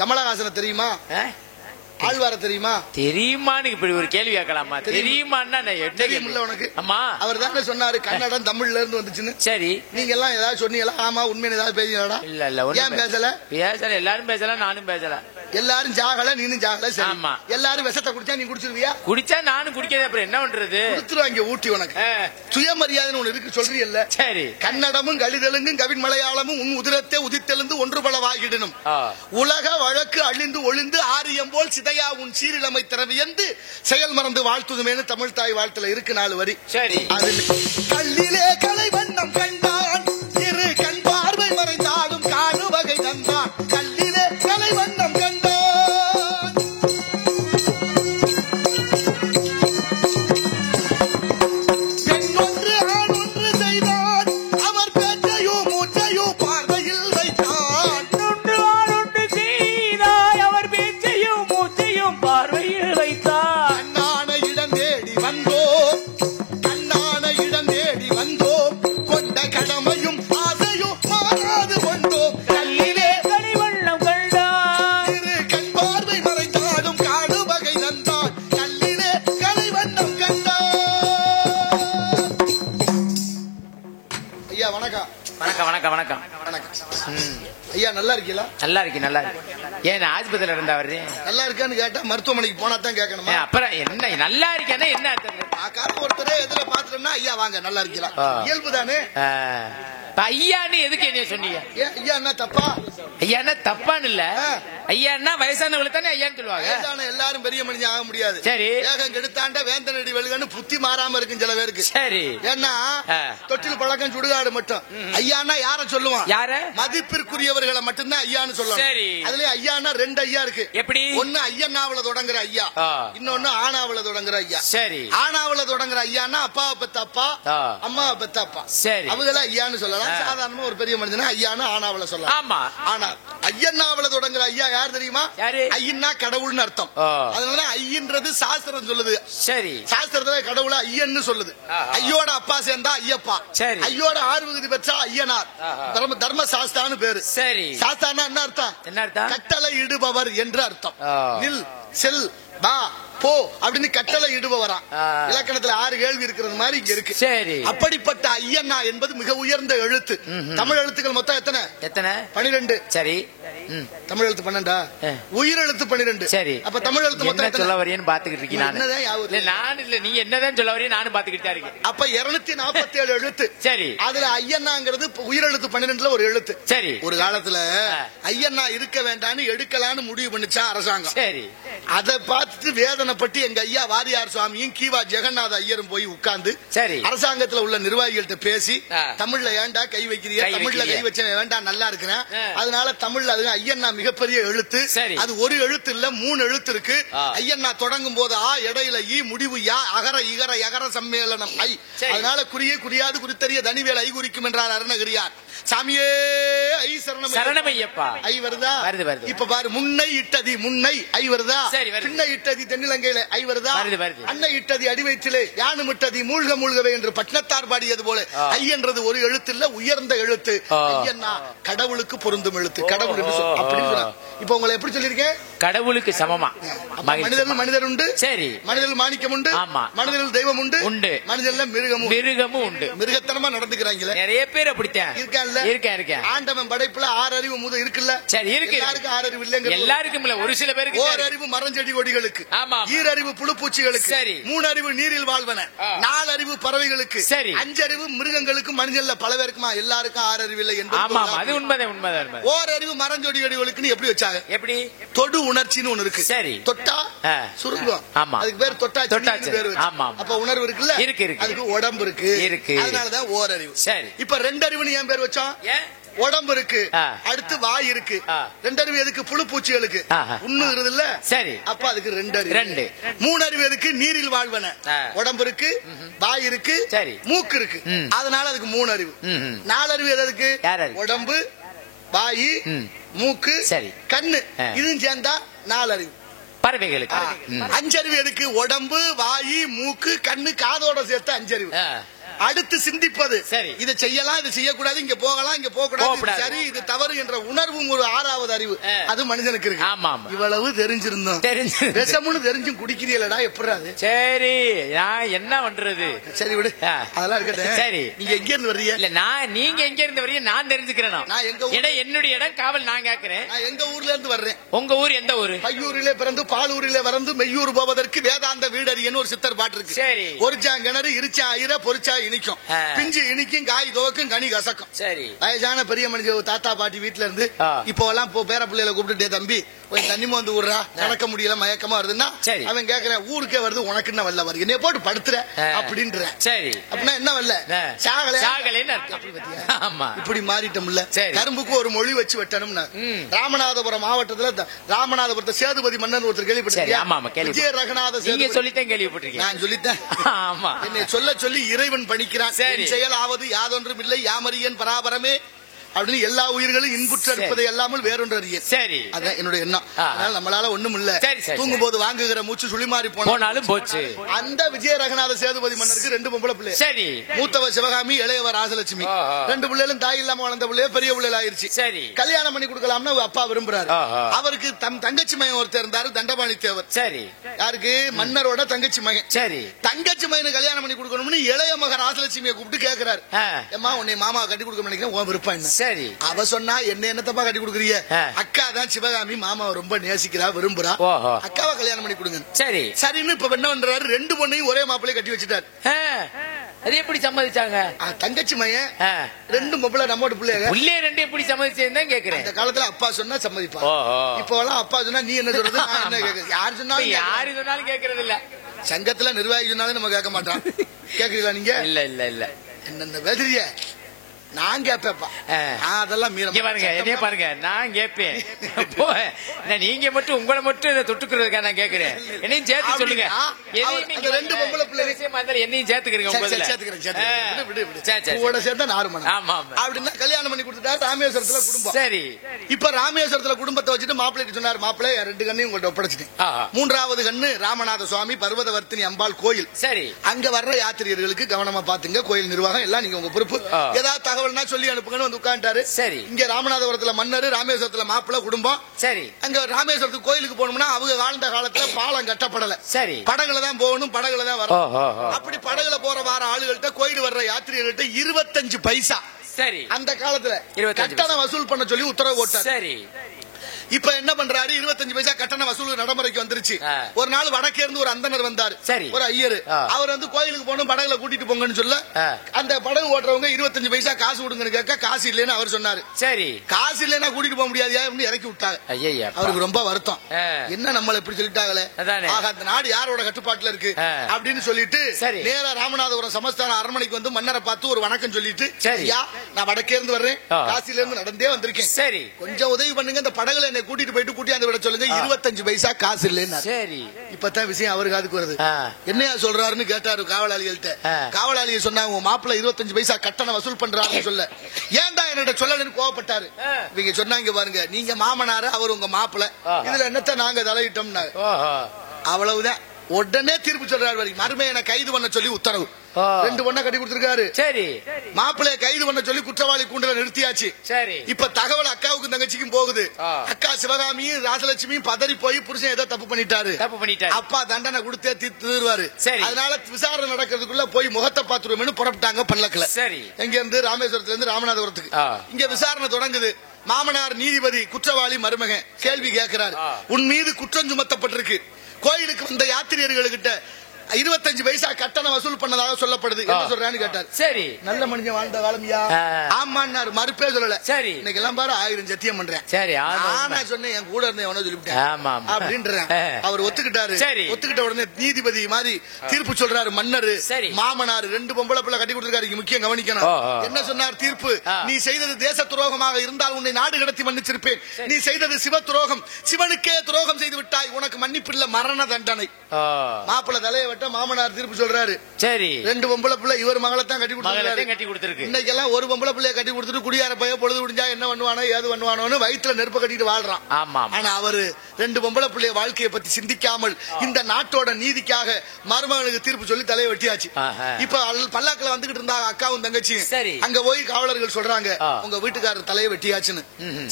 கமலஹாசன தெரியுமா? ஆழ்வார தெரியுமா? தெரியுமான்னு இப்படி ஒரு கேள்வி கேட்கலாமா? தெரியுமான்னா தெரியுமில்ல உனக்கு? அம்மா அவர் தானே சொன்னாரு கன்னடம் தமிழ்ல இருந்து வந்துச்சுன்னு. சரி, நீங்க எல்லாம் ஏதாவது சொன்னீங்களா? ஆமா உண்மைன்னு ஏதாவது பேசுறா? இல்ல இல்ல, ஏன் பேசல? எல்லாரும் பேசல, நானும் பேசல. எல்லாரும் ஜாகல, நீனும் ஜாகல. ஆமா, எல்லாரும் விஷத்தை குடிச்சா நீ குடிச்சிருவியா? குடிச்சா நானும் குடிக்கிறது. அப்புறம் என்ன பண்றது? குடுத்துருவாங்க ஊட்டி. உனக்கு சுயமரியாதைன்னு ஒண்ணு இருக்கு, சொல்றீல்ல? சரி. கன்னடமும் கலிதெலுங்கும் கவின் மலையாளமும் உன் உதிரத்தை உதித்தெழுந்து ஒன்று பல வாகிடணும். உலக வழக்கு அழிந்து ஒளிந்து ஆரியம் போல் சிதையா உன் சீரிழமை திறவியந்து செயல் மறந்து வாழ்த்துதுமேனு தமிழ் தாய் வாழ்த்துல இருக்கு 4 வரி. சரி. கல்லிலே கலை வண்ணம் கண்டான், இரு கண் பார்வை மறைந்தாலும் காணு வகை தந்தான். கல்லிலே கலை வண்ணம் கண்டான், பெண் ஒன்று ஆண் ஒன்று செய்தான், அவர் பேச்சையும் மூச்சையும் பார்வையில் வைத்தான். ஆண் ஒன்று செய்தாய், அவர் பேச்சையும் மூச்சையும் பார்வையில் வைத்தான். கண்ணான இடம் தேடி வந்தோம், கண்ணான இடம் தேடி வந்தோம், கொண்ட கடமையும் ஆசையும் மாறாது கொண்டோம். கல்லிலே கலிவண்ணம் கண்டான், இரு கண் பார்வை மறைந்தாலும் காடு வகை தந்தான். கல்லிலே கலைவண்ணம் கண்டான். ஐயா வணக்கம். வணக்கம் வணக்கம் வணக்கம் வணக்கம். ஐயா நல்லா இருக்கீங்களா? நல்லா இருக்கு, நல்லா இருக்கு. ஏன் ஆஸ்பத்திரியில இருந்தா வர்றீ? நல்லா இருக்கான்னு கேட்டா மருத்துவமனைக்கு போனா தான் கேட்கணுமா? அப்புறம் என்ன நல்லா இருக்கேன்னா என்ன அர்த்தம்? ஒருத்தரே எதுல பாத்துட்டோம்னா ஐயா வாங்க நல்லா இருக்கீங்களா, இயல்பு தானே. ஐயான்னு எதுக்கு என்ன சொன்னீங்க? ஐயா என்ன தப்பா? ஐயா தப்பான்னு இல்ல, ஐயா வயசானவங்களை தானே ஐயான்னு சொல்லுவாங்க. எல்லாரும் பெரிய மனுஷன் ஆக முடியாது. சரி. வேகம் கெடுத்தாண்ட வேந்தனடி வெளுகன்னு புத்தி மாறாம இருக்கு சில பேருக்கு. சரி. ஏன்னா தொட்டில் பழக்கம் சுடுகாடு மட்டும். ஐயானா யார சொல்லுவான்? யார? மதிப்பிற்குரியவர்களை மட்டும்தான் ஐயான்னு சொல்லுவாங்க. சரி. அதுல ஐயானா 2 ஐயா இருக்கு. எப்படி? ஒன்னு ஐயனாவுல தொடங்குற ஐயா, இன்னொன்னு ஆனாவுல தொடங்குற ஐயா. சரி. ஆனாவுல தொடங்குற ஐயானா அப்பாவை பெத்த அப்பா, அம்மாவை பெத்த அப்பா. சரி. அவங்கள ஐயான்னு சொல்லலாம். சாதாரணமா ஒரு பெரிய மனிதனா ஐயானா ஆனாவுல சொல்லலாம். ஆமா. ஆனா ஐயனாவுல தொடங்குற ஐயா யார் தெரியுமா? ஐயன்னா கடவுள்னு அர்த்தம். அதனால ஐயன்றது சாஸ்திரம் சொல்லுது. சரி. சாஸ்திரத்துல கடவுள ஐயன்னு சொல்லுது. ஐயோட அப்பா சேர்ந்தா ஐயப்பா. சரி. ஐயோட 6 விகுதி பெற்றா ஐயனார். தர்ம சாஸ்தான்னு பேரு. சரி. சாஸ்தானா என்ன அர்த்தம்? என்ன அர்த்தம்? கட்டளை இடுபவர் என்று அர்த்தம். நில், செல், வா, போ அப்படின்னு கட்டளை இடுபவரா. இலக்கணத்துல 6 கேள்வி இருக்கிறது மாதிரி இங்க இருக்கு. சரி. அப்படிப்பட்ட ஐயன்னா என்பது மிக உயர்ந்த எழுத்து. தமிழ் எழுத்துக்கள் மொத்தம் எத்தனை? எத்தனை? 12. சரி. தமிழ் எழுத்து 12. உயிர் எழுத்து 12. சரி. அப்ப தமிழ் எழுத்து மொத்தம் சொல்ல வரேன்னு பாத்துக்கிட்டு இருக்கீங்க. நான் இல்ல, நீங்க என்னதான் சொல்ல வரீங்க நானும் பாத்துக்கிட்டு இருக்கேன். அப்ப 247 எழுத்து. சரி. அதுல ஐயன்னாங்கிறது உயிர் எழுத்து 12ல ஒரு எழுத்து. சரி. ஒரு காலத்துல ஐயன்னா இருக்க வேண்டாம்னு எடுக்கலான்னு முடிவு பண்ணிச்சா அரசாங்கம். சரி. அதை பார்த்துட்டு வேதனைப்பட்டு எங்க ஐயா வாரியார் சுவாமியும் கீவா ஜெகநாத ஐயரும் போய் உட்கார்ந்து சரி அரசாங்கத்துல உள்ள நிர்வாகிகள்ட்ட பேசி தமிழ்ல ஏண்டா கை வைக்கிறீங்க, தமிழ்ல கை வச்ச வேண்டாம் நல்லா இருக்கிறேன், அதனால தமிழ்ல அது ஐயன்னா மிகப்பெரிய எழுத்து. அது ஒரு எழுத்து இல்ல 3 எழுத்து இருக்கு. ஐயன்னா தொடங்கும் போது ஆ, இடையில ஈ, முடிவு யா, அகர இகர யகர சம்மேளனம் ஐ. அதனால குறிய குறியாது குறித்தறிய தனிவேல் ஐ குறிக்கும் என்றார் அருணகிரியார். சாமியே ஐ சரணம் சரணமையப்பா. ஐ வருதா? வருது வருது. இப்ப பாரு, முன்னை இட்டதி முன்னை ஐ வருதா? பின்னை இட்டதி தென்னிலங்கையில ஐ வருதா? அன்னை இட்டதி அடிவயிற்றிலே யானும் இட்டதி மூழ்க மூழ்கவே என்று பட்னத்தார் பாடியது போல ஐ என்றது ஒரு எழுத்து இல்ல, உயர்ந்த எழுத்து. ஐயன்னா கடவுளுக்கு பொருந்தும் எழுத்து. கடவுள் என்று அப்படின்னு சொல்றாங்க. இப்ப உங்களை எப்படி சொல்லிருக்கேன்? கடவுளுக்கு சமமா. மனிதர்கள் மனிதர் உண்டு. சரி. மனிதர்கள் மாணிக்கம் உண்டு. ஆமா. மனிதர்கள் தெய்வம் உண்டு. உண்டு. மனிதர்கள் மிருகமும் உண்டு. மிருகத்தனமா நடந்துக்கிறாங்களே நிறைய பேர். அப்படித்தான் இருக்கான்ல. இருக்கேன். ஆண்டவன் படைப்புல 6 அறிவு முதல் இருக்குல்ல. சரி இருக்கு. எல்லாருக்கும் 6 அறிவு இல்லங்க. எல்லாருக்கும் இல்ல, ஒரு சில பேருக்கு. ஓர் அறிவு மரஞ்செடி கொடிகளுக்கு. ஆமா. ஈரறிவு புழுப்பூச்சிகளுக்கு. சரி. 3 அறிவு நீரில் வாழ்வன. 4 அறிவு பறவைகளுக்கு. சரி. 5 அறிவு மிருகங்களுக்கு. மனிதன்ல பல பேருக்குமா? எல்லாருக்கும் 6 அறிவு இல்லை என்பது. ஆமா, அது உண்மைதான். ஓர் அறிவு மரஞ்செடி கொடிகளுக்கு எப்படி வச்சாங்க? எப்படி? தொடு உணர்ச்சின்னு ஒண்ணு இருக்கு. சரி. தொட்டா சுருங்கும். ஆமா. அதுக்கு பேர் தொட்டாச்சி பேரு. ஆமா. அப்ப உணர்வு இருக்குல்ல. இருக்கு. அதுக்கு உடம்பு இருக்கு. அதனாலதான் ஓர் அறிவு. சரி. இப்ப 2 அறிவுன்னு ஏன் பேர் வச்சோம்? உடம்பு இருக்கு, அடுத்து வாய் இருக்கு. 2 அறிவு எதுக்கு? புழுப்பூச்சிகளுக்கு. உண்ணுகிறது இல்ல. சரி. அப்ப அதுக்கு 2 அறிவு. 3 அறிவு எதுக்கு? நீரில் வாழ்வன. உடம்பு இருக்கு, வாய் இருக்கு, மூக்கு இருக்கு. அதனால அதுக்கு 3 அறிவு. 4 அறிவு எதுக்கு? உடம்பு, வாய், மூக்கு, கண்ணு. இதுவும் சேர்ந்தா 4 அறிவு. பறவைகளுக்கு 5 அறிவு எதுக்கு? உடம்பு, வாய், மூக்கு, கண்ணு, காதோட சேர்த்து 5 அறிவு. அடுத்து சிந்திப்பது. சரி, இதை செய்யலாம், இது செய்யக்கூடாது, இங்க போகலாம், இங்க போக கூடாது, சரி இது தவறு என்ற உணர்வும் ஒரு 6வது அறிவு அது மனிதனுக்கு இருக்கு. ஆமா, இவ்வளவு தெரிஞ்சிருந்தோம், விஷம்னு தெரிஞ்சும் குடிக்கிறீங்களடா, எப்படி அது? சரி, நான் என்ன பண்றது? சரி விடு, அதெல்லாம் இருக்கட்டும். சரி, நீங்க எங்க இருந்து வர்றீங்க? இல்ல நீங்க எங்க இருந்து வர்றீங்க நான் தெரிஞ்சுக்கிறேன். நான் எங்க இடம், என்னுடைய இடம் காவல். நான் கேக்குறேன், நான் எங்க ஊர்ல இருந்து வர்றேன். உங்க ஊர் எந்த ஊரு? பையூரிலே பிறந்து பாலூரிலே வளர்ந்து மெய்யூர் போவதற்கு வேதாந்த வீடறியன்னு ஒரு சித்தர் பாட்டு இருக்கு. சரி, ஒருச்சா கிணறு இருச்சா ஆயிர பொறிச்சா இனிக்கும், பிஞ்சு இனிக்கும், காய் துவக்கும், கனி கசக்கும். சரி, வயசான பெரிய மனுஷன் தாத்தா பாட்டி வீட்டுல இருந்து இப்போ எல்லாம் பேர பிள்ளைகளை கூப்பிட்டு தம்பி கொஞ்சம் தண்ணி வந்து விடுறா, நடக்க முடியல மயக்கமா வருதுன்னா அவன் கேக்குறேன் ஊருக்கே வருது உனக்கு என்ன வரல வருது, என்னைய போட்டு படுத்துற அப்படின்ற. சரி, அப்படின்னா என்ன வரல இப்படி மாறிட்டோம்ல. கரும்புக்கு ஒரு மொழி வச்சு வெட்டணும்னா ராமநாதபுரம் மாவட்டத்துல ராமநாதபுரத்தை சேதுபதி மன்னன் ஒருத்தர் கேள்விப்பட்டிருக்கீங்க? விஜய ரகநாத சொல்லித்தான் கேள்விப்பட்டிருக்கேன். நான் சொல்லித்தேன். என்னை சொல்ல சொல்லி இறைவன் பணிக்கிறான். செயல் ஆவது யாதொன்றும் இல்லை யாமரியன் பராபரமே அப்படின்னு எல்லா உயிர்களும் இன்புற்று இருப்பதை எல்லாமல் வேறொன்று அறிய. சரி, அதான் என்னுடைய எண்ணம். அதனால நம்மளால ஒண்ணும் இல்ல, தூங்கும் போது வாங்குகிற மூச்சு சுழிமாறி போனாலும் போச்சு. அந்த விஜய ரகநாத சேதுபதி மன்னருக்கு 2 பொம்பளை பிள்ளை. சரி, மூத்தவ சிவகாமி, இளையவ ராசலட்சுமி. 2 பிள்ளைகளும் தாய் இல்லாம வளர்ந்த பிள்ளைய பெரிய பிள்ளைகள் ஆயிருச்சு. சரி, கல்யாணம் பண்ணி கொடுக்கலாம்னு அப்பா விரும்புறாரு. அவருக்கு தங்கச்சி மகன் ஒருத்தர் இருந்தாரு, தண்டபாணி தேவர். சரி, யாருக்கு? மன்னரோட தங்கச்சி மகன். சரி, தங்கச்சி மகனு கல்யாணம் பண்ணி கொடுக்கணும்னு இளைய மகன் ராசலட்சுமியை கூப்பிட்டு கேட்கிறாரு, ஏமா உன்னை மாமா கட்டி கொடுக்க நினைக்கிறேன், உன் விருப்பம் என்ன? சரி, அவ சொன்னா என்னத்தப்பா கட்டி கொடுக்குறீங்க, அக்கா தான் சிவகாமி மாமாவை ரொம்ப நேசிக்கிறா விரும்புறா, அக்காவை கல்யாணம் பண்ணி கொடுங்க. சரி, சரின்னு இப்ப என்ன பண்றாரு, 2 பொண்ணையும் ஒரே மாப்பிள்ளைய கட்டி வச்சுட்டாரு. அது எப்படி சம்மதிச்சாங்க? தங்கச்சி மையன் 2 பொம்பளை நம்மோட பிள்ளைங்க 2 எப்படி சம்மதிச்சேன்னு கேக்குறேன். அந்த காலத்துல அப்பா சொன்னா சம்மதிப்பா, இப்போ எல்லாம் அப்பா சொன்னா நீ என்ன சொல்றது, நான் என்ன கேக்குறது, யாரு சொன்னாலும் கேக்குறது இல்ல. சங்கத்துல நிர்வாகி சொன்னாலும் நம்ம கேட்க மாட்டோம். கேக்குறீங்களா நீங்க? இல்ல இல்ல இல்ல, என்ன வெதிரிய நான் கேப்பேப்பா, அதெல்லாம் பாருங்க, என்னைய பாருங்க, நான் கேட்பேன். நீங்க மட்டும் உங்களை மட்டும் தொட்டுக்கிறதுக்கா நான் கேக்குறேன், என்னையும் சேர்த்து சொல்லுங்க. 2 பொம்பளை பிள்ளை என்னையும் சேர்த்துக்கிறீங்க அப்படின்னா கல்யாணம் பண்ணி கொடுத்துட்டாரு. ராமேஸ்வரத்துல குடும்பம். சரி, இப்ப ராமேஸ்வரத்துல குடும்பத்தை வச்சுட்டு மாப்பிள்ளை சொன்னார், மாப்பிள்ளை 2 கண்ணையும் உங்கள்ட்ட ஒப்படைச்சிட்டேன். 3வது கண்ணு ராமநாத சுவாமி பர்வதவர்த்தினி அம்பாள் கோயில். சரி, அங்க வர்ற யாத்திரியர்களுக்கு கவனமா பாத்துங்க, கோயில் நிர்வாகம் எல்லாம் நீங்க உங்க பொறுப்பு. ஏதாவது சொல்லி அனுப்புங்கன்னு வந்து உட்கார்ந்தாரு. சரி, இங்க ராமநாதபுரத்துல மன்னர், ராமேஸ்வரத்துல மாப்பிள்ளை குடும்பம். சரி, அங்க ராமேஸ்வரத்துக்கு கோயிலுக்கு போகணும்னா அவங்க வாழ்ந்த காலத்துல பாலம் கட்டப்படல. சரி, படகுல தான் போகணும், படகுல தான் வரணும். அப்படி படகுல போற வார ஆளுகள்கிட்ட கோயில் வர்ற யாத்திரிகள்கிட்ட 25 பைசா. சரி, அந்த காலத்துல கட்டணம் வசூல் பண்ண சொல்லி உத்தரவு போட்டார். சரி, இப்ப என்ன பண்றாரு, 25 பைசா கட்டண வசூல் நடைமுறைக்கு வந்துருச்சு. ஒரு நாள் வடக்கே இருந்து ஒரு அந்தனர் வந்தாரு, ஒரு ஐயர். அவர் வந்து கோயிலுக்கு போகணும், படகுல கூட்டிட்டு போங்கன்னு சொல்ல அந்த படகு ஓட்டுறவங்க 25 பைசா காசு கொடுங்கன்னு கேட்க காசு இல்லைன்னு அவர் சொன்னாரு. சரி, காசு இல்லைன்னா கூட்டிட்டு போக முடியாது இறக்கி விட்டாங்க. அவருக்கு ரொம்ப வருத்தம், என்ன நம்மள இப்படி சொல்லிட்டாங்களே, அந்த நாடு யாரோட கட்டுப்பாட்டுல இருக்கு அப்படின்னு சொல்லிட்டு நேரா ராமநாதபுரம் சமஸ்தான அரண்மனைக்கு வந்து மன்னரை பார்த்து ஒரு வணக்கம் சொல்லிட்டு, சரியா நான் வடக்கே இருந்து வர்றேன், காசில இருந்து நடந்தே வந்திருக்கேன், சரி கொஞ்சம் உதவி பண்ணுங்க, இந்த படகுல கூட்டிட்டு போயிட்டு கூட்டியாந்து விட சொல்லுங்க, 25 பைசா காசு இல்லைன்னா. சரி, இப்பதான் விஷயம் அவருக்கு அதுக்கு வருது. என்னையா சொல்றாருன்னு கேட்டாரு காவலாளிகள்ட்ட. காவலாளியை சொன்னாங்க, உங்க மாப்பிள்ள 25 பைசா கட்டணம் வசூல் பண்றாருன்னு சொல்ல, ஏன்டா என்னோட சொல்லலன்னு கோவப்பட்டாரு. இவங்க சொன்னாங்க, பாருங்க நீங்க மாமனாரு, அவர் உங்க மாப்பிள்ள, இதுல என்னத்த நாங்க தலையிட்டோம்னா அவ்வளவுதான். உடனே தீர்ப்பு சொல்றாரு, மருமையனை கைது பண்ண சொல்லி உத்தரவு. 2 பொண்ணை கட்டி கொடுத்திருக்காரு. சரி, மாப்பிள்ளைய கைது பண்ண சொல்லி குற்றவாளி கூண்டுல நிறுத்தியாச்சு. சரி, இப்ப தகவல் அக்காவுக்கும் தங்கச்சிக்கும் போகுது. அக்கா சிவகாமியும் ராசலட்சுமியும் பதறி போய் புருஷன் ஏதோ தப்பு பண்ணிட்டாரு, அப்பா தண்டனை கொடுத்தே தீர்த்துருவாரு. அதனால விசாரணை நடக்கிறதுக்குள்ள போய் முகத்தை பாத்துருவோம்னு புறப்பட்டாங்க பல்லக்குல. சரி, எங்க இருந்து ராமேஸ்வரத்துல இருந்து ராமநாதபுரத்துக்கு. இங்க விசாரணை தொடங்குது. மாமனார் நீதிபதி குற்றவாளி மருமகன் கேள்வி கேட்கிறாரு, உன் மீது குற்றம் சுமத்தப்பட்டிருக்கு, கோயிலுக்கு வந்த யாத்திரியர்களுக்கிட்ட 25 பைசா கட்டணம் வசூல் பண்ணதாக சொல்லப்படுது, என்ன சொல்றான்னு கேட்டார். சரி, நல்ல மனுஷன் வாழ்ந்த காலமியா? ஆமான்னாரு, மறுப்பே சொல்லல. சரி, இன்னைக்கு எல்லாம் பாரு 1000 சத்தியம் பண்றேன். சரி, ஆனா சொன்னேன் என் கூட இருந்தேன் எவனோ சொல்லிவிட்டேன் அப்படின்றேன். அவர் ஒத்துக்கிட்டாரு. ஒத்துக்கிட்ட உடனே நீதிபதி மாதிரி தீர்ப்பு சொல்றாரு மன்னர். மாமனார் 2 பொம்பளை பிள்ளை கட்டி கொடுத்திருக்காரு, முக்கியம் கவனிக்கணும். என்ன சொன்னார் தீர்ப்பு, நீ செய்தது தேச துரோகமாக இருந்தால் உன்னை நாடு கடத்தி மன்னிச்சிருப்பேன், நீ செய்தது சிவ துரோகம், சிவனுக்கே துரோகம் செய்து விட்டாய், உனக்கு மன்னிப்பில்லை, மரண தண்டனை. மாப்பிள்ளை தலையை கேட்ட மாமனார் தீர்ப்பு சொல்றாரு. சரி, 2 பொம்பளை பிள்ளை இவர் மகளைத்தான் கட்டி கொடுத்திருக்கு. இன்னைக்கு எல்லாம் ஒரு பொம்பளை பிள்ளைய கட்டி கொடுத்துட்டு குடியார பைய பொழுது முடிஞ்சா என்ன பண்ணுவானோ ஏது பண்ணுவானோன்னு வயிற்றுல நெருப்ப கட்டிட்டு வாழ்றான். ஆனா அவரு 2 பொம்பளை பிள்ளைய வாழ்க்கையை பத்தி சிந்திக்காமல் இந்த நாட்டோட நீதிக்காக மருமகனுக்கு தீர்ப்பு சொல்லி தலையை வெட்டியாச்சு. இப்ப பல்லாக்கில வந்துகிட்டு இருந்தாங்க அக்காவும் தங்கச்சியும். அங்க போய் காவலர்கள் சொல்றாங்க உங்க வீட்டுக்காரர் தலையை வெட்டியாச்சுன்னு.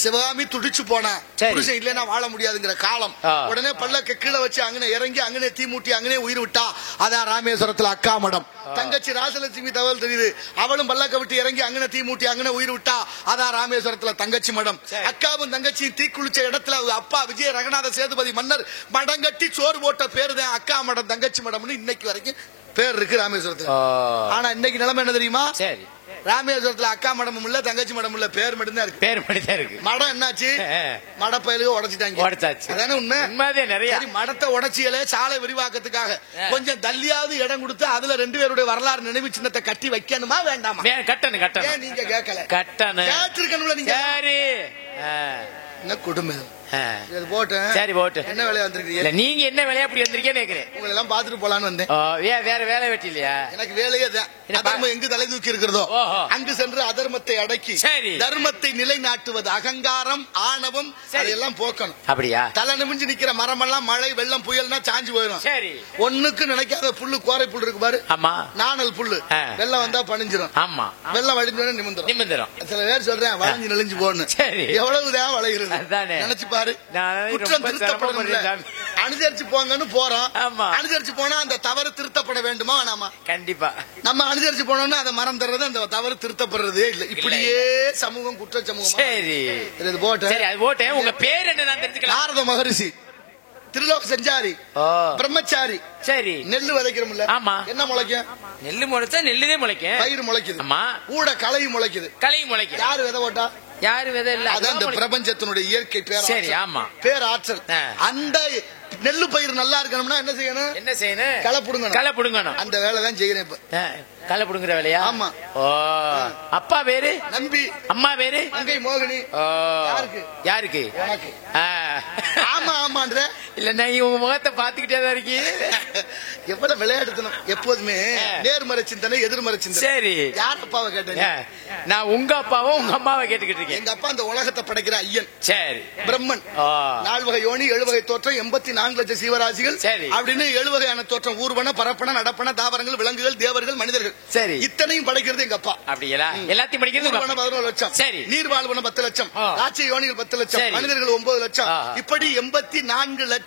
சிவகாமி துடிச்சு போனா புருஷன் இல்லைன்னா வாழ முடியாதுங்கிற காலம். உடனே பல்லக்க கீழே வச்சு அங்கனே இறங்கி அங்கனே தீ மூட்டி அங்கனே உயிர் விட்டா. அதான் ராமேஸ்வரத்துல அக்கா மடம். தங்கச்சி ராசலட்சுமி தகவல் தெரியுது, அவளும் பல்லக்க விட்டு இறங்கி அங்கனே தீ மூட்டி அங்கனே உயிர் விட்டா. அதான் ராமேஸ்வரத்துல தங்கச்சி மடம். அக்காவும் தங்கச்சியும் தீ குளிச்ச இடத்துல அப்பா விஜய ரங்கநாத சேதுபதி மன்னர் மடங்கட்டி சோறு போட்ட பேரு தான் அக்கா மடம் தங்கச்சி மடம்னு இன்னைக்கு வரைக்கும் பேர் இருக்கு ராமேஸ்வரத்துல. ஆனா இன்னைக்கு நிலைமை என்ன தெரியுமா? ராமேஸ்வரத்துல அக்கா மடமும் இல்ல தங்கச்சி மடம் இல்ல, பேர் மட்டும் தான் இருக்கு. பேர் மட்டும் தான் இருக்கு. மடம் என்னாச்சு? மடப்பயலுக்கு உடைச்சிட்டாங்க. அதானே உண்மை. நிறைய மடத்தை உடைச்சியலே சாலை விரிவாக்கத்துக்காக கொஞ்சம் தள்ளியாவது இடம் கொடுத்து அதுல 2 பேருடைய வரலாறு நினைவு சின்னத்தை கட்டி வைக்கணுமா வேண்டாமா? கட்டணும். நீங்க கேட்கல, கட்டணும் கேட்டிருக்கணும்ல நீங்க. என்ன குடும்பம் சரி போட்டு என்ன வேலையா வந்திருக்கீங்க? நீங்க என்ன வேலையா அப்படி வந்திருக்கீங்கன்னு கேக்குறேன். உங்களை எல்லாம் பாத்துட்டு போலான்னு வந்தேன். வேற வேலை வெட்டி இல்லையா? எனக்கு வேலையே அதர்மம் எங்கு தலை தூக்கி இருக்கிறதோ அங்கு சென்று அதர்மத்தை அடக்கி தர்மத்தை நிலைநாட்டுவது. அகங்காரம் ஆணவம் அதெல்லாம் போக்கணும். அப்படியா? தலை நிமிஞ்சு நிக்கிற மரம் எல்லாம் மழை வெள்ளம் புயல்னா சாஞ்சு போயிடும். சரி, ஒண்ணுக்கு நினைக்காத புல்லு கோரை புல் இருக்கு பாரு. ஆமா, நாணல் புல்லு. வெள்ளம் வந்தா பணிஞ்சிரும். ஆமா, வெள்ளம் வழிஞ்சு நிமிந்துரும். சில பேர் சொல்றேன் வளைஞ்சு நெளிஞ்சு போடணும். சரி, எவ்வளவுதான் வளைகிறது நினைச்சு பாரு. குற்றம் திருத்தப்படும். அனுசரிச்சு போங்கன்னு போறோம். அனுசரிச்சு போனா அந்த தவறு திருத்தப்பட வேண்டுமா வேணாமா? கண்டிப்பா. நம்ம அனுசரிச்சு போனோம்னா அதை மரம் தர்றது அந்த தவறு திருத்தப்படுறதே இல்லை. இப்படியே சமூகம் குற்ற சமூகம். சரி, இது போட்டேன். உங்க பேர் என்ன நான் தெரிஞ்சுக்கலாம்? நாரத மகரிஷி, திருலோக சஞ்சாரி, பிரம்மச்சாரி. சரி, நெல்லு விதைக்கிறோம்ல. ஆமா, என்ன முளைக்கும்? நெல்லு முளைச்சா நெல்லுதே முளைக்கும். பயிர் முளைக்குது. ஆமா, கூட களையும் முளைக்குது. களையும் முளைக்குது. யாரு விதை போட்டா? யாரு விதை இல்ல. அதான் இந்த பிரபஞ்சத்தினுடைய இயற்கை பேர். சரி, ஆமா, பேராற்றல். அந்த நெல்லு பயிர் நல்லா இருக்கணும்னா என்ன செய்யணும்? என்ன செய்யணும்? களை புடுங்கணும். அந்த வேலை தான் செய்யறேன் இப்ப. களை புடுங்குற வேலையா? ஆமா. ஓ, அப்பா பேரு நம்பி, அம்மா பேரு அங்கை மோகினி. யாருக்கு? ஆமா ஆமான்ற இல்ல, நான் உங்க முகத்தை பாத்துக்கிட்டே தான் இருக்கீங்க. எவ்வளவு விளையாடுத்தணும். எப்போதுமே நேர்மறை சிந்தனை எதிர்மறை சிந்தனை. சரி, யார் அப்பாவை கேட்டீங்க? நான் உங்க அப்பாவும் உங்க அம்மாவை கேட்டுக்கிட்டு இருக்கேன். எங்க அப்பா அந்த உலகத்தை படைக்கிற ஐயன். சரி, பிரம்மன். 4 வகை யோனி 7 வகை தோற்றம் 84 லட்சம் சீவராசிகள். சரி, அப்படின்னு 7 வகையான தோற்றம் ஊர்வன பரப்பன நடப்பன தாவரங்கள் விலங்குகள் தேவர்கள் மனிதர்கள். சரி, இத்தனையும் படைக்கிறது எங்க அப்பா. அப்படியா? எல்லாத்தையும் படிக்கிறது 11 லட்சம். சரி, நீர் வாழ்வன 10 லட்சம், ராட்சிய யோனிகள் 10 லட்சம், மனிதர்கள் 9 லட்சம். இப்படி 84 லட்சம்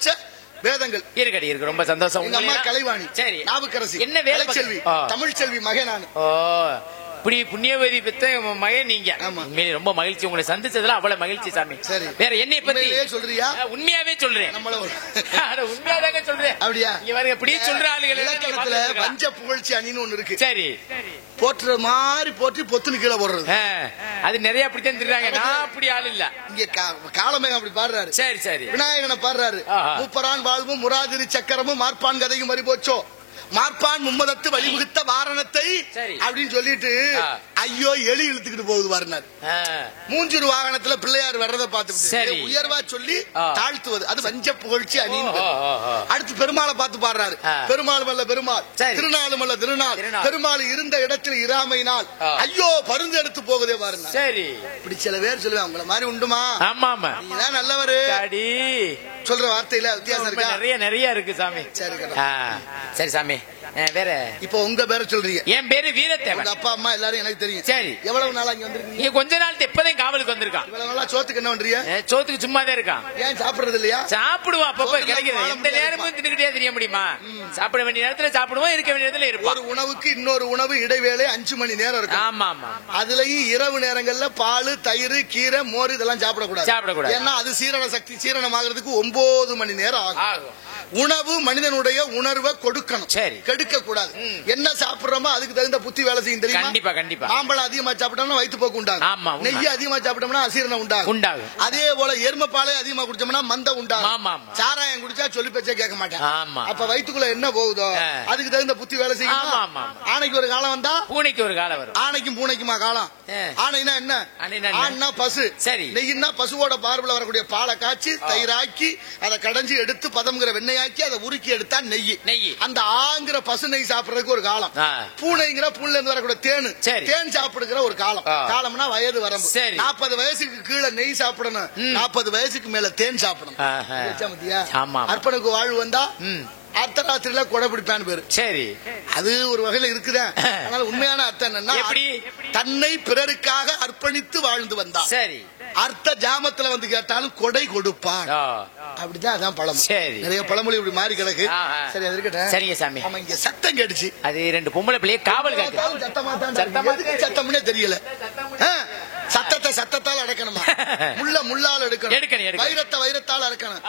வேதங்கள் இருக்கு. ரொம்ப சந்தோஷம். எங்க அம்மா கலைவாணி. சரி, நாவுக்கரசி. என்ன வேலை? செல்வி, தமிழ் செல்வி மகன் நான். இப்படி புண்ணியவதி பெத்த மகன் நீங்க. உண்மையிலே ரொம்ப மகிழ்ச்சி. உங்களை சந்திச்சதுல அவ்வளவு மகிழ்ச்சி சாமி. சரி, வேற என்னை பத்தி சொல்றியா? உண்மையாவே சொல்றேன். உண்மையாவே சொல்றேன். அப்படியா? இங்க வேற எப்படி சொல்ற ஆளுகள் பஞ்ச புகழ்ச்சி அணின்னு ஒண்ணு இருக்கு. சரி, போற்ற மாதிரி போற்றி பொத்துன்னு கீழே போடுறது. அது நிறைய அப்படித்தான் தெரியுறாங்க. நான் அப்படி ஆள் இல்ல. இங்க காலமே அப்படி பாடுறாரு. சரி சரி, விநாயகனை பாடுறாரு. மூப்பரான் வாழ்வும் முராதிரி சக்கரமும் மார்பான் கதையும் மறி போச்சோ மார்பான் மும்மதத்து வழிவகுத்த வாரணத்தை அப்படின்னு சொல்லிட்டு ஐயோ எலி இழுத்துக்கிட்டு போகுது பாருனார். மூஞ்சூர் வாகனத்துல பிள்ளையார் வர்றதை பார்த்து உயர்வா சொல்லி தாழ்த்துவது அது வஞ்ச புகழ்ச்சி அணிந்து. அடுத்து பெருமாளை பார்த்து பாடுறாரு. பெருமாள் அல்ல பெருமாள், திருநாளும் அல்ல திருநாள், பெருமாள் இருந்த இடத்தில் இராமையினால் ஐயோ பருந்து எடுத்து போகுதே பாருங்க. சரி, இப்படி சில பேர் சொல்லுவேன். உங்களை மாதிரி உண்டுமா? ஆமா ஆமா, நீதான் நல்லவரு சொல்ற வார்த்தையில வித்தியாசம் இருக்கு. நிறைய இருக்கு சாமி. சரி சாமி, வேற இப்போ உங்க பேரை சொல்றீங்க. என் பேரு வீரத்தேவன். உங்க அப்பா அம்மா எல்லாரும் எனக்கு தெரியும். சரி, எவ்வளவு நாளா இங்க வந்திருக்கீங்க? கொஞ்ச நாள் இப்பதான் காவலுக்கு வந்திருக்கான். இவ்வளவு நாளா சோத்துக்கு என்ன பண்றீங்க? சோத்துக்கு சும்மாதான் இருக்கான். ஏன் சாப்பிடுறது இல்லையா? சாப்பிடுவோம், அப்பப்ப கிடைக்குது. எந்த நேரமும் தின்னுக்கிட்டே தெரிய முடியுமா? சாப்பிட வேண்டிய நேரத்துல சாப்பிடுவோம், இருக்க வேண்டிய நேரத்துல இருப்போம். ஒரு உணவுக்கு இன்னொரு உணவு இடைவேளை 5 மணி நேரம் இருக்கு. ஆமா ஆமா, அதுலயும் இரவு நேரங்கள்ல பால் தயிர் கீரை மோர் இதெல்லாம் சாப்பிடக்கூடாது. ஏன்னா அது சீரண சக்தி சீரணமாகிறதுக்கு 9 மணி நேரம் ஆகும். உணவு மனிதனுடைய உணர்வை கொடுக்கணும், கெடுக்க கூடாது. என்ன சாப்பிடுறோமோ அதுக்கு தகுந்த புத்தி வேலை செய்யும் தெரியுமா? கண்டிப்பா கண்டிப்பா. மாம்பழம் அதிகமா சாப்பிட்டோம்னா வயிற்று போக்கு உண்டாகும். நெய் அதிகமா சாப்பிட்டோம்னா அசீரணம் உண்டாகும். அதே போல எருமப்பாலை அதிகமா குடிச்சோம்னா மந்த உண்டாகும். சாராயம் குடிச்சா சொல்லி பேச்ச கேட்க மாட்டேன். அப்ப வயிற்றுக்குள்ள என்ன போகுதோ அதுக்கு தகுந்த புத்தி வேலை செய்யும். ஆணைக்கு ஒரு காலம் வந்தா பூனைக்கு ஒரு காலம் வரும். ஆணைக்கும் பூனைக்குமா காலம்? ஆணைனா என்ன? ஆண்னா பசு. சரி, நெய்னா பசுவோட பார்வையில் வரக்கூடிய பாலை காய்ச்சி தயிராக்கி அதை கடைஞ்சி எடுத்து பதம்ங்கிற வெண்ணெயாக்கி அதை உருக்கி எடுத்தா நெய். அந்த ஆங்கிற பசு நெய் சாப்பிடுறதுக்கு ஒரு காலம், பூனைங்கிற பூன்ல இருந்து வரக்கூடிய தேன் சாப்பிடுகிற ஒரு காலம்னா வயது வரம்பு. 40 வயசுக்கு கீழே நெய் சாப்பிடணும், 40 வயசுக்கு மேல தேன் சாப்பிடணும். அர்ப்பனுக்கு வாழ்வு வந்தா அர்த்தராத்திரில கொடை பிடிப்பான்னு பேரு. சரி, அது ஒரு வகையில இருக்குதான். அதனால உண்மையான அர்த்தம் என்னன்னா, தன்னை பிறருக்காக அர்ப்பணித்து வாழ்ந்து வந்தா. சரி, அர்த்த ஜாமத்துல வந்து கேட்டாலும் கொடை கொடுப்பான். அப்படிதான் அதான் பழமொழி. நிறைய பழமொழி இப்படி மாறி கிடக்கு. சரி, அது இருக்கட்டும். சரிங்க சாமி. ஆமா, இங்க சத்தம் கேட்டுச்சு. அது 2 பொம்பளை பிள்ளைய காவல் காத்து சத்தம்னே தெரியல. சத்தத்தால் அடக்கணுமா? முள்ளால் எடுக்கணும், வைரத்தால் அடக்கணும்,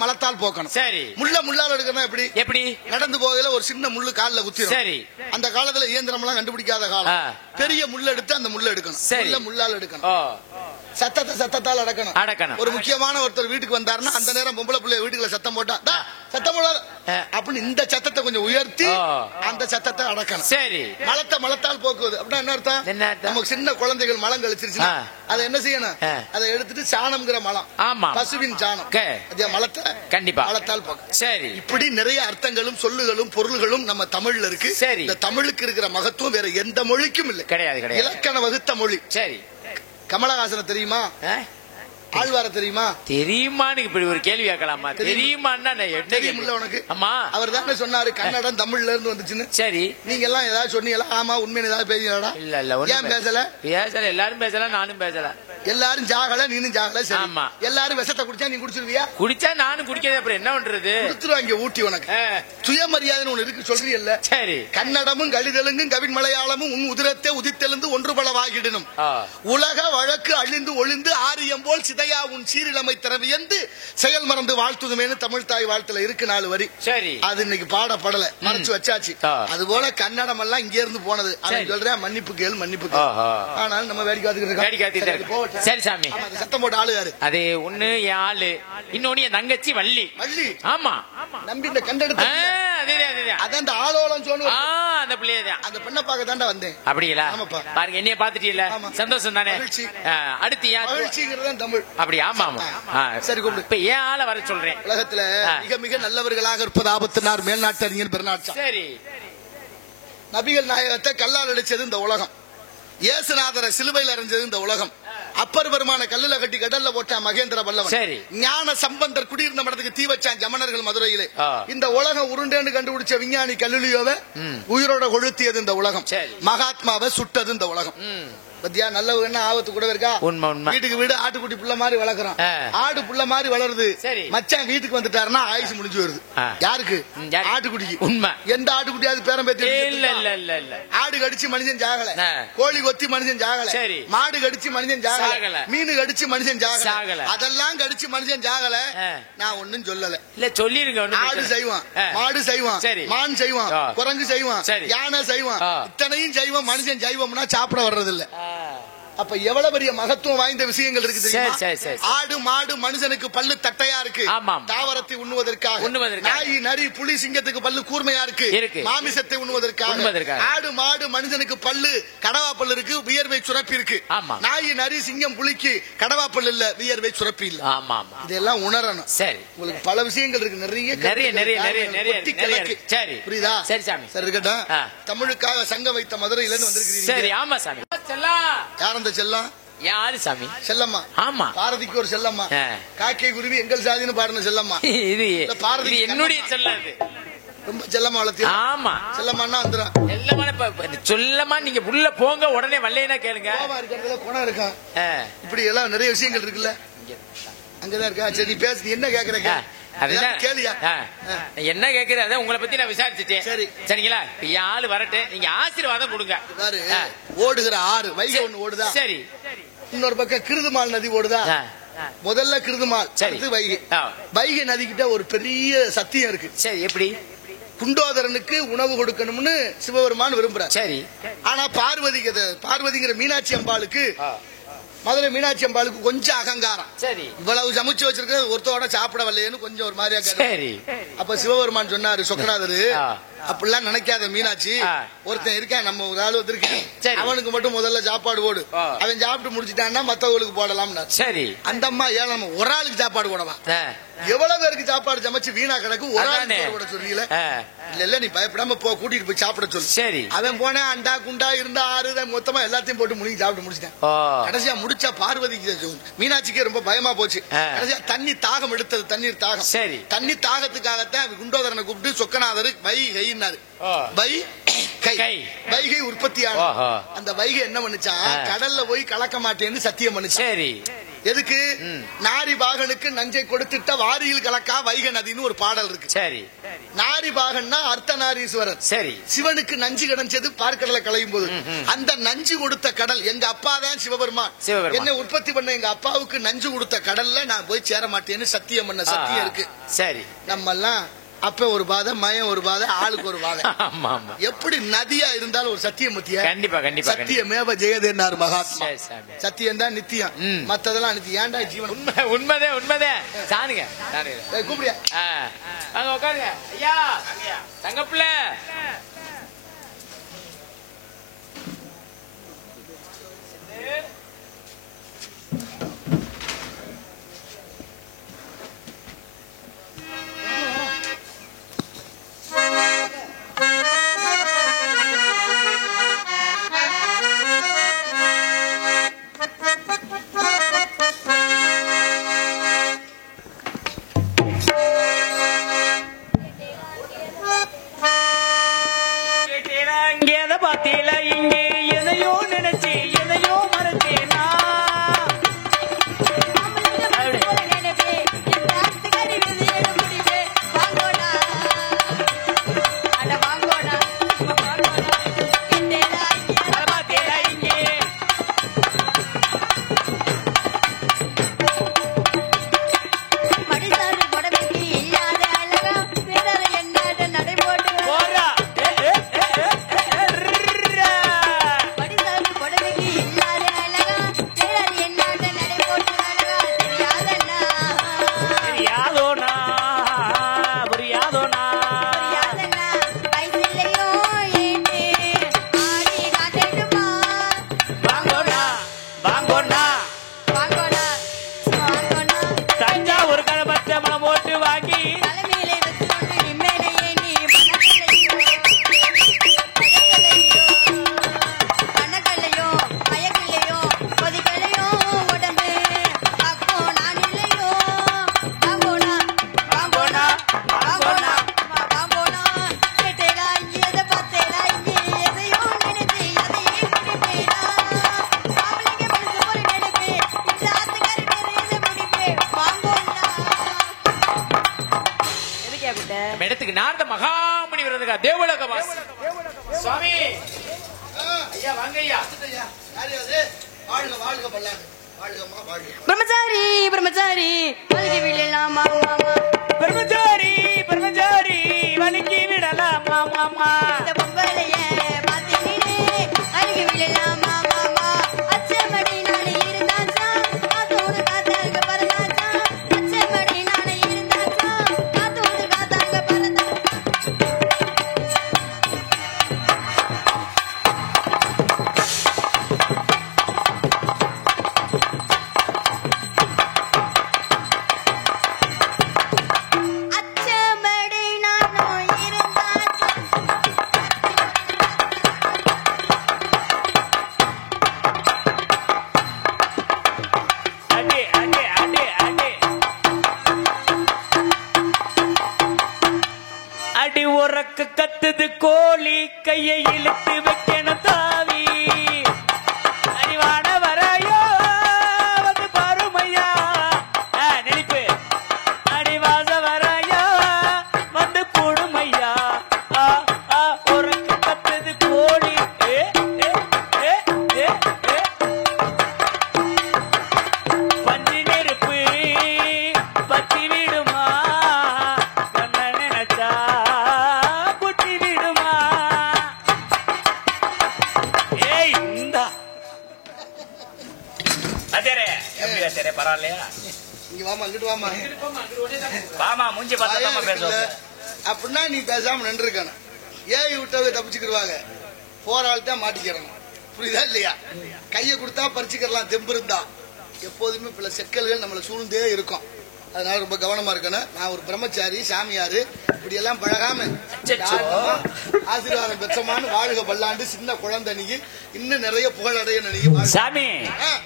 மலத்தால் போக்கணும். சரி, முள்ளால் எடுக்கணும். எப்படி நடந்து போகையில ஒரு சின்ன முள்ளு கால்ல குத்திரும். சரி, அந்த காலத்துல இயந்திரம் எல்லாம் கண்டுபிடிக்காத காலம். பெரிய முள்ள எடுத்து அந்த முள்ள எடுக்கணும், முள்ளால் எடுக்கணும். சத்தத்தால் அடக்கணும். ஒரு முக்கியமான ஒருத்தர் வீட்டுக்கு வந்தாருன்னா அந்த நேரம் பொம்பளை பிள்ளை வீட்டுக்குள்ள சத்தம் போட்டா சத்தம் போடாத அப்படின்னு இந்த சத்தத்தை கொஞ்சம் உயர்த்தி அந்த சத்தத்தை அடக்கணும். சரி, மலத்தால் போக்குவது அப்படின்னா என்ன அர்த்தம்? நமக்கு சின்ன குழந்தைகள் மலம் கழிச்சிருச்சுன்னா அதை என்ன செய்யணும்? அதை எடுத்துட்டு சாணம்ங்கிற மலம், பசுவின் சாணம், மலத்தை கண்டிப்பா மலத்தால் போக்கு. சரி, இப்படி நிறைய அர்த்தங்களும் சொல்லுகளும் பொருள்களும் நம்ம தமிழ்ல இருக்கு. இந்த தமிழுக்கு இருக்கிற மகத்துவம் வேற எந்த மொழிக்கும் இல்லை, கிடையாது. இலக்கண வகுத்த மொழி. சரி, கமலஹாசன தெரியுமா? ஆழ்வார தெரியுமா? தெரியுமான்னு இப்படி ஒரு கேள்வி கேட்கலாமா? தெரியுமான்னா உனக்கு? ஆமா, அவர் தான் சொன்னாரு கன்னடம் தமிழ்ல இருந்து வந்துச்சுன்னு. சரி, நீங்க எல்லாம் ஏதாவது சொன்னீங்களா? ஆமா, உண்மையை ஏதாவது பேசுறா? இல்ல. ஏன் பேசல? எல்லாரும் பேசல, நானும் பேசல. எல்லாரும் ஜாகல, நீனும் ஜாகல. சரி, எல்லாரும் விஷத்தை குடிச்சா நீ குடிச்சிருவியா? குடிச்சா நானும் குடிக்கிறது. அப்புறம் என்ன பண்றது? குடுத்துருவாங்க ஊட்டி. உனக்கு சுயமரியாதை ஒண்ணு இருக்கு, சொல்றீல்ல? சரி, கன்னடமும் கலிதெலுங்கும் கவின் மலையாளமும் உன் உதிரத்தை உதித்தெழுந்து ஒன்று பலவாகிடணும். உலக வழக்கு அழிந்து ஒளிந்து ஆரியம் போல் சிதையா உன் சீரிழமை திறவியந்து செயல் மறந்து வாழ்த்துதுமேனு தமிழ் தாய் வாழ்த்துல இருக்கு 4 வரி. சரி, அது இன்னைக்கு பாடப்படல, மறைச்சு வச்சாச்சு. அது போல கன்னடம் எல்லாம் இங்க இருந்து போனது. சொல்றேன், மன்னிப்பு கேள், மன்னிப்பு கேள். ஆனால் நம்ம வேடிக்கை. சரி சாமி, சத்தம் போட்டு ஆளு யாரு? அது ஒண்ணு என் ஆளு, இன்னொன்னு என் தங்கச்சி வள்ளி. ஆமா, நம்பி இந்த கண்டெடுத்து அதான் அந்த ஆளோலம் சொன்ன அந்த பிள்ளைய அந்த பெண்ணை பார்க்க தாண்டா வந்தேன். அப்படிங்களா? பாருங்க, என்னைய பாத்துட்டீங்களா? சந்தோஷம் தானே. அடுத்து மகிழ்ச்சிங்கிறது தமிழ். அப்படி? ஆமா ஆமா. சரி, கூப்பிடு. இப்ப ஏன் ஆளை வர சொல்றேன். உலகத்துல மிக மிக நல்லவர்களாக இருப்பது ஆபத்தினார் மேல்நாட்டு அறிஞர் பெருநாட்சா. சரி, நபிகள் நாயகத்தை கல்லால் அடிச்சது இந்த உலகம், இயேசுநாதரை சிலுவையில் அறைஞ்சது இந்த உலகம், அப்பர் பெருமான கல்லுல கட்டி கடல்ல போட்டான் மகேந்திர பல்லவன். சரி, ஞான சம்பந்தர் குடியிருந்த மடத்துக்கு தீ வச்சான் ஜமனர்கள் மதுரையிலே. இந்த உலகம் உருண்டேன்னு கண்டுபிடிச்ச விஞ்ஞானி கல்லுலியோவை உயிரோட கொளுத்தியது இந்த உலகம், மகாத்மாவை சுட்டது இந்த உலகம். பத்தியா, நல்லவங்க என்ன ஆபத்து கூட இருக்கா? உண்மை உண்மை. வீட்டுக்கு வீடு ஆட்டுக்குட்டி புள்ள மாதிரி வளர்க்குறோம், ஆடு புள்ள மாதிரி வளருது. மச்சான் வீட்டுக்கு வந்துட்டாருன்னா ஆயுசு முடிஞ்சு வருது. யாருக்கு? ஆட்டுக்குட்டிக்கு. உண்மை. எந்த ஆட்டுக்குட்டியாவது பேரம் பேத்தி? இல்ல இல்ல இல்ல இல்ல. ஆடு கடிச்சு மனுஷன் ஜாகல, கோழி கொத்தி மனுஷன் ஜாகல, மாடு கடிச்சு மனுஷன் ஜாகல, மீன் கடிச்சு மனுஷன் ஜாகல, அதெல்லாம் கடிச்சு மனுஷன் ஜாகல. நான் ஒன்னும் சொல்லல. இல்ல சொல்லிருங்க. ஆடு செய்வான், மாடு செய்வான், மான் செய்வான், குரங்கு செய்வான், யானை செய்வான், இத்தனையும் செய்வான். மனுஷன் செய்வோம்னா சாப்பிட வர்றது இல்ல. அப்ப எவ்வளவு பெரிய மகத்துவம் வாய்ந்த விஷயங்கள் இருக்கு தெரியுமா? ஆடு மாடு மனுஷனுக்கு பல்லு தட்டையா இருக்கு, தாவரத்தை உண்ணுவதற்காக. நாய் நரி புலி சிங்கத்துக்கு பல்லு கூர்மையா இருக்கு, மாமிசத்தை உண்ணுவதற்காக. ஆடு மாடு மனுஷனுக்கு பல்லு கடவா பல்லு இருக்கு, வியர்வை சுரப்பி இருக்கு. நாய் நரி சிங்கம் புலிக்கு கடவா பல்லு இல்ல, வியர்வை சுரப்பி இல்ல. இதெல்லாம் உணரணும். சரி, உங்களுக்கு பல விஷயங்கள் இருக்கு, நிறைய நிறைய நிறைய நிறைய நிறைய. சரி, புரியுதா? சரி சாமி. சரி, இருக்கட்டும். தமிழுக்காக சங்கம் வைத்த மதுரையில இருந்து வந்திருக்கீங்க. சரி, ஆமா சாமி. யார் அந்த செல்லம்? யாரு சாமி? செல்லம்மா. ஆமா, பாரதிக்கு ஒரு செல்லம்மா. காக்கை குருவி எங்கள் சாதின்னு பாருங்க செல்லம்மா. இது பாரதி என்னுடைய செல்லம். ரொம்ப செல்லமா வளர்த்தி. ஆமா, செல்லம்மான்னா வந்துடும். செல்லம்மா நீங்க உள்ள போங்க, உடனே வல்லையா கேளுங்க. இருக்கிறதுல குணம் இருக்கா? இப்படி எல்லாம் நிறைய விஷயங்கள் இருக்குல்ல, அங்கதான் இருக்கா. சரி, நீ பேசு, என்ன கேக்குறீங்க? என்ன கேக்குறது? உங்களை பத்தி நான் விசாரிச்சுட்டேன். சரி, சரிங்களா? என் ஆளு வரட்டு, நீங்க ஆசீர்வாதம் கொடுங்க. ஓடுகிற ஆறு வைகை ஒண்ணு ஓடுதா? சரி, இன்னொரு பக்கம் கிருதுமால் நதி ஓடுதா? முதல்ல கிருதுமால், வைகை. வைகை நதிக்கிட்ட ஒரு பெரிய சத்தியம் இருக்கு. சரி, எப்படி? குண்டோதரனுக்கு உணவு கொடுக்கணும்னு சிவபெருமான் விரும்புறார். சரி, ஆனா பார்வதிங்கிற மீனாட்சி அம்பாளுக்கு மதுரை மீனாட்சி அம்பாளுக்கு கொஞ்சம் அகங்காரம். சரி, இவ்வளவு சமைச்சு வச்சிருக்க ஒருத்தோட சாப்பிட வரலையேன்னு கொஞ்சம் ஒரு மாதிரியா. சரி, அப்ப சிவபெருமான் சொன்னாரு, சொக்கநாதரு அப்படிலாம் நினைக்காத மீனாட்சி, ஒருத்தன் இருக்கேன் நம்ம ஒரு ஆள் வந்திருக்கேன், அவனுக்கு மட்டும் முதல்ல சாப்பாடு போடு, அவன் சாப்பிட்டு முடிச்சுட்டான்னா மத்தவங்களுக்கு போடலாம். சரி, அந்த அம்மா ஏழாம ஒரு ஆளுக்கு சாப்பாடு போடவா, எவ்வளவு பேருக்கு சாப்பாடு சமைச்சு வீணா கிடக்கு, ஒரு ஆளுக்கு போட சொல்றீல. இல்ல இல்ல நீ பயப்படாம போ, கூட்டிட்டு போய் சாப்பிட சொல்லு. சரி, அவன் போனேன், அண்டா குண்டா இருந்தா ஆறு மொத்தமா எல்லாத்தையும் போட்டு முழுங்கி சாப்பிட்டு முடிச்சிட்டேன். கடைசியா முடிச்சா பார்வதிக்கு மீனாட்சிக்கு ரொம்ப பயமா போச்சு. கடைசியா தண்ணி தாகம் எடுத்தது, தண்ணீர் தாகம். சரி, தண்ணி தாகத்துக்காகத்தான் குண்டோதரனை கூப்பிட்டு சொக்கநாதர் வைகை வைகை உற்பத்தியான அந்த வைகை என்ன பண்ணுச்சா, கடல்ல போய் கலக்க மாட்டேன்னு சத்தியம் பண்ணுச்சு. சரி, எதுக்கு? நாரி பாகனுக்கு நஞ்சை கொடுத்துட்ட வாரியில் கலக்கா வைகை நதினு ஒரு பாடல் இருக்கு. சரி, நாரி பாகன்னா அர்த்தநாரீஸ்வரர். சரி, சிவனுக்கு நஞ்சு கிடைச்சது பார்க்கடலை களையும் போது, அந்த நஞ்சு கொடுத்த கடல் எங்க அப்பா தான் சிவபெருமான். என்ன உற்பத்தி பண்ண எங்க அப்பாவுக்கு நஞ்சு கொடுத்த கடல்ல நான் போய் சேர மாட்டேன்னு சத்தியம் பண்ண சத்தியம் இருக்கு. சரி, நம்ம எல்லாம் அப்ப ஒரு பாதை, மயம் ஒரு பாதை, ஆளுக்கு ஒரு பாதை. எப்படி நதியா இருந்தாலும் ஒரு சத்தியம் மத்திய. கண்டிப்பா கண்டிப்பா. சத்தியமேவ ஜெயதேன்னார் மகாத்மா. சத்தியம் தான் நித்தியம், மத்ததெல்லாம் அனித்தியம். ஏன்டா ஜீவன்? உண்மைதே உண்மைதே. சானுங்க கூப்பிடியா, அங்க உட்காருங்க. ஐயா தங்கப்பிள்ள, இடத்துக்கு நாரத மகாமணி விருதுகா தேவலோக வாசி சுவாமி. ஐயா வாங்க ஐயா. பிரம்மச்சாரி பிரம்மச்சாரி வலிக்கு விடலாம் மாமா, பிரம்மச்சாரி பிரம்மச்சாரி வலிக்கு விடலாம் மாமா, இந்த பொம்பளைய பாத்தீனே வலிக்கு விடலாம் மாமா, அச்சமடி நாளை இருந்தாச்சா அதோடு காத்தாங்க பறந்தாச்சா, அச்சமடி நாளை இருந்தாச்சா அதோடு காத்தாங்க பறந்தாச்சா. கத்துது கோழி கையை இழுத்து வைக்கணும் தாவி, அறிவான வரையோ வந்து பாருமையா நெளிப்பு, அடிவாச வரையோ வந்து போடுமையா, உறக்க கத்துது கோழி பஞ்சு நெருப்பு பத்தி விடுமா, நினைச்சா வாமா இங்கிட்டு வாமா வாமா மூஞ்சி பார்த்தா பேசுவாங்க. அப்படின்னா நீ பேசாம நின்று இருக்கணும். ஏய் விட்டவே தப்பிச்சுக்கிடுவாங்க, போற ஆள் தான் மாட்டிக்கிறணும். புரியுதா இல்லையா? கையை கொடுத்தா பறிச்சுக்கலாம் தெம்பு இருந்தா. எப்போதுமே பல செக்கல்கள் நம்மளை சூழ்ந்தே இருக்கும். அதனால ரொம்ப கவனமா இருக்கணும். நான் ஒரு பிரம்மச்சாரி, சாமியாரு, இப்படி எல்லாம் பழகாம ஆசீர்வாதம் பெற்றமான வாழ்க பல்லாண்டு. சின்ன குழந்தை நீங்க இன்னும் நிறைய புகழடைய நினைக்க சாமி.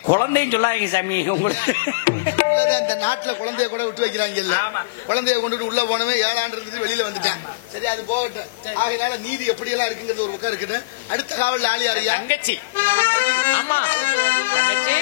குழந்தைன்னு சொல்லாதீங்க சாமி. உங்களுக்கு இந்த நாட்டுல குழந்தைய கூட விட்டு வைக்கிறாங்க இல்ல, குழந்தைய கொண்டுட்டு உள்ள போனவே 7 ஆண்டு இருந்துட்டு வெளியில வந்துட்டேன். சரி அது போகட்டும். ஆகையினால நீதி எப்படி எல்லாம் இருக்குங்கிறது ஒரு பக்கம் இருக்குது. அடுத்த காவல் ஆளியாரியா தங்கச்சி. ஆமா தங்கச்சி